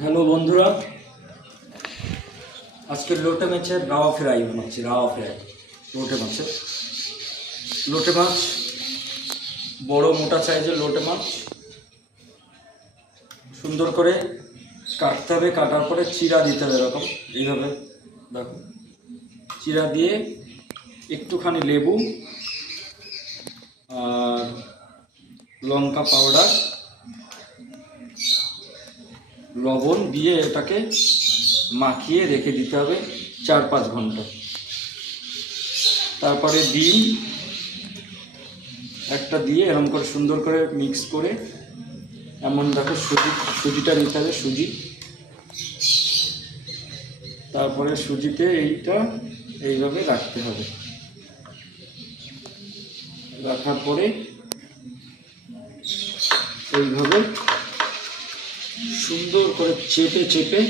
Hello বন্ধুরা, আজকে লোটে মাছের রাওয়া ফ্রাই বানাচ্ছি। রাওয়া ফ্রাই লোটে মাছ বড় মোটা সাইজের লোটে মাছ সুন্দর করে কাটতে হবে। কাটার পরে চিরা দিতে হবে, এরকম এইভাবে দেখো, চিরা দিয়ে একটুখানি লেবু আর লঙ্কা পাউডার, লবণ দিয়ে এটাকে মাখিয়ে রেখে দিতে হবে 4-5 ঘন্টা। তারপরে ডিম একটা দিয়ে এরকম করে সুন্দর করে মিক্স করে, এমন দেখো সুজিটা নিতে হবে, সুজি। তারপরে সুজিতে এইটা এইভাবে রাখতে হবে। রাখার পরে এইভাবে সুন্দর করে চেপে চেপে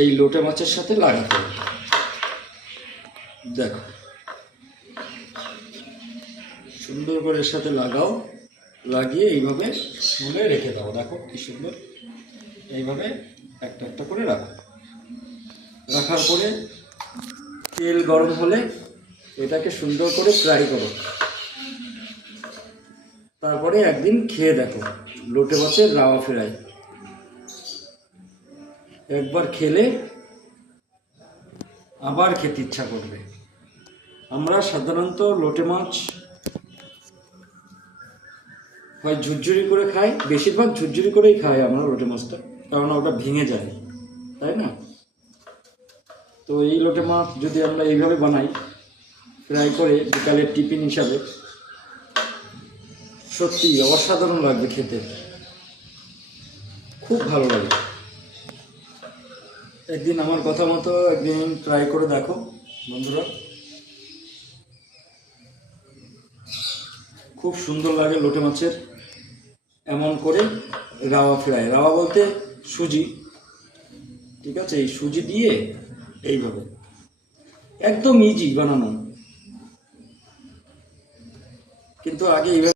এই লোটে মাছের সাথে লাগাতে হবে। দেখো, সুন্দর করে এর সাথে লাগাও, লাগিয়ে এইভাবে তুলে রেখে দাও। দেখো কি সুন্দর, এইভাবে একটা একটা করে রাখো। রাখার পরে তেল গরম হলে এটাকে সুন্দর করে ফ্রাই করো। তারপরে একদিন খেয়ে দেখো লোটে মাছের রাওয়া ফ্রাই। একবার খেলে আবার খেতে ইচ্ছা করবে। আমরা সাধারণত লোটে মাছ হয় ঝুরঝুরি করে খাই, বেশিরভাগ ঝুরঝুরি করেই খাই আমরা লোটে মাছটা, কারণ ওটা ভেঙে যায়, তাই না? তো এই লোটে মাছ যদি আমরা এইভাবে বানাই, ফ্রাই করে বিকালের টিফিন হিসাবে, সত্যি অসাধারণ লাগবে খেতে, খুব ভালো লাগে। একদিন আমার কথা মতো একদিন ট্রাই করে দেখো বন্ধুরা, খুব সুন্দর লাগে লোটে মাছের এমন করে রাওয়া ফ্রাই। রাওয়া বলতে সুজি, ঠিক আছে? এই সুজি দিয়ে এইভাবে একদম ইজি বানানো, কিন্তু আগে এইভাবে